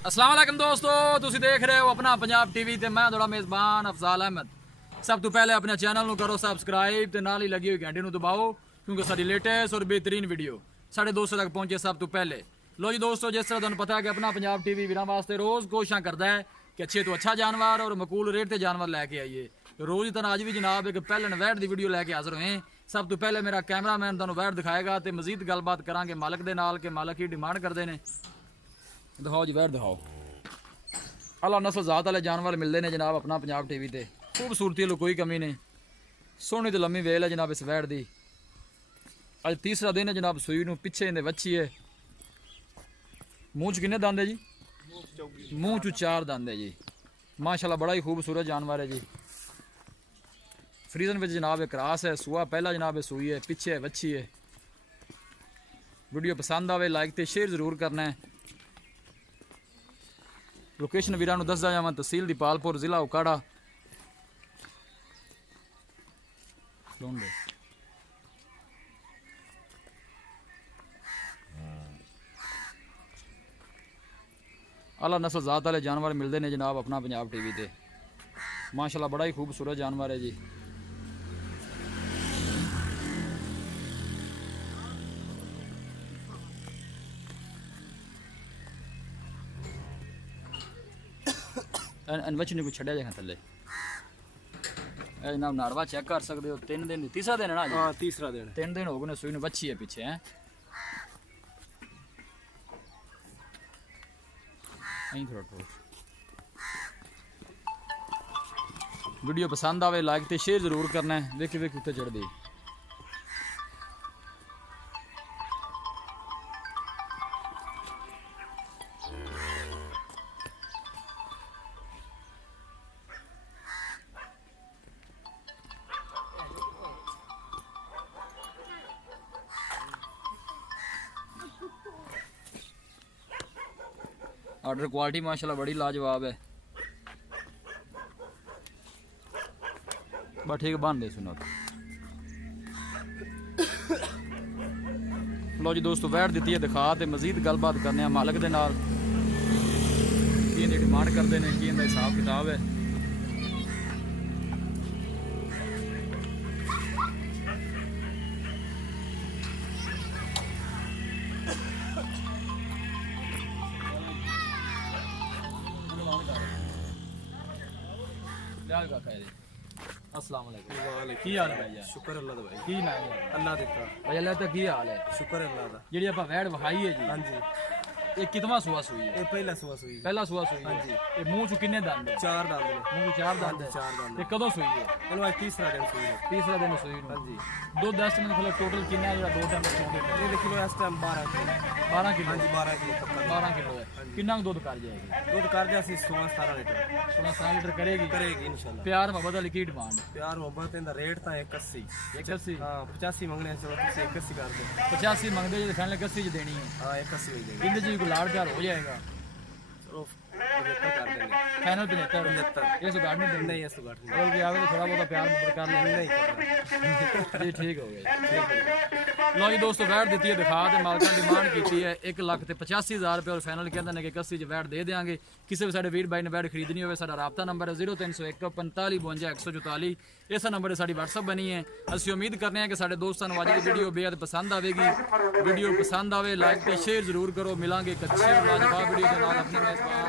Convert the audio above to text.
अस्सलाम वालेकुम दोस्तों, तुसी देख रहे हो अपना पंजाब टीवी ते मैं थोड़ा मेज़बान अफजाल अहमद। सब तो पहले अपने चैनल को करो सबसक्राइब ते नाल ही लगी हुई घंटी को दबाओ क्योंकि साडी लेटेस्ट और बेहतरीन वीडियो साढ़े दोस्तों तक पहुंचे सब तो पहले। लो जी दोस्तों, जिस तरह तुहानू पता है कि अपना पंजाब टीवी वीरां वास्ते रोज़ कोशिशां करता है कि अच्छे तो अच्छा जानवर और मकूल रेट से जानवर लैके आइए। तो रोज़ ही तरह अज भी जनाब एक पहलन वैट की वीडियो लैके हाजिर हुए। सब तो पहले मेरा कैमरामैन तुहानू वैट दिखाएगा तो मजीद गलबात करांगे मालक दे नाल कि मालक ही डिमांड करते हैं। दिखाओ जी वैट दिखाओ। अला नस्ल जात वाले जानवर मिलते हैं जनाब अपना पंजाब टीवी ते। खूबसूरती लो कोई कमी नहीं, सोहनी तो लम्मी वेल है जनाब इस वैट की। अज तीसरा दिन है जनाब सूई नूं, पिछे इहदे वच्छी है। मूँह च किन्ने दंद है जी? मूँह च 4 दंद है जी। माशाल्लाह बड़ा ही खूबसूरत जानवर है जी। फ्रीजन में जनाब एक क्रास है, सुआ पहला जनाब सूई है, पिछे है वच्छी है। वीडियो पसंद आवे लाइक तो शेयर जरूर करना है। लोकेशन वीरां नूं दसदा जावां, तहसील दीपालपुर, जिला उकाड़ा। आला नस्ल जात वाले जानवर मिलते हैं जनाब अपना पंजाब टीवी ते। माशाल्लाह बड़ा ही खूबसूरत जानवर है जी। बच्चे को छड़िया जाए थले जनाब नाड़वा चेक कर सकते हो। 3 दिन तीसरा दिन है ना? हाँ तीसरा दिन। 3 दिन हो गए सूई नूं, बच्ची है पीछे है। वीडियो पसंद आवे लाइक तो शेयर जरूर करना है। वेख वेख उत्ते चढ़ दी। ऑर्डर क्वालिटी माशाल्लाह बड़ी लाजवाब है। बस ठीक बन दे सुनो। लो जी दोस्तों, वैट दी है दिखा तो मजीद गलबात करने मालक दे नाल की डिमांड करते हैं, की इनका हिसाब किताब है। अस्सलाम वालेकुम। की हाल है भाई? शुक्र अल्लाह दा भाई। की नाम है? अल्लाह दिता। भाई अल्लाह तक की हाल है? शुक्र अल्लाह दा। जी आप वैट वहाई है जी? हाँ जी। ये कितना सुआ सुई है? ये पहला सुआ सुई। पहला सुआ सुई हाँ है। जी। ये मुंह च किन्ने दंद है? 4 दंद ने। मुंह च 4 दंद है। 4 दंद। ये कदों सुई है? चलो आज तीसरा दिन सुई है। तीसरा दिन सुई हाँ नूं। जी। दुध 10 मिनट खलो टोटल किन्ना है जेड़ा 2 टाइम सूट है? ये किलो इस टाइम 12 किलो। 12 किलो। हाँ जी 12 किलो पक्का। 12 किलो है। किन्ना दूध कर जाएगी? दूध कर दिया सी 16-17 लीटर। 16 लीटर करेगी? करेगी इंशाल्लाह। प्यार मोहब्बत वाली की डिमांड? प्यार मोहब्बत इंदा रेट ता 81। 81? हां 85 मंगने से तुसी 81 कर दो। 85 मंगदे जे खाने 81 च देनी है। हां 81 हो जाएगी। इंदे जी को लाड़ प्यार हो जाएगा। चलो 75 कर देंगे। फाइनल 75। ये सुगाड़ नहीं देनी? नहीं ये सुगाड़ नहीं। और भी आवे तो थोड़ा बहुत प्यार मोहब्बत कर लेंगे। नहीं करना। जी ठीक हो गया। लो जी दोस्तों, वैट दी है दिखा तो मालकान डिमांड की है 1,85,000 रुपये और फाइनल कहते हैं कि 81 च वैट दे देंगे। किसी भी साढ़े वीर भाई ने वैट खरीदनी हो साਡਾ राबता नंबर है 0301 45 52 144। इस नंबर से साड़ी व्हाट्सअप बनी है। असं उम्मीद करते हैं कि साढ़े दोस्तों को अज की वीडियो बेहद पसंद आएगी। वीडियो पसंद आवे लाइक तो शेयर जरूर करो। मिलांगे एक अच्छी और लाजवाब वीडियो के नाल अपने मेज़बान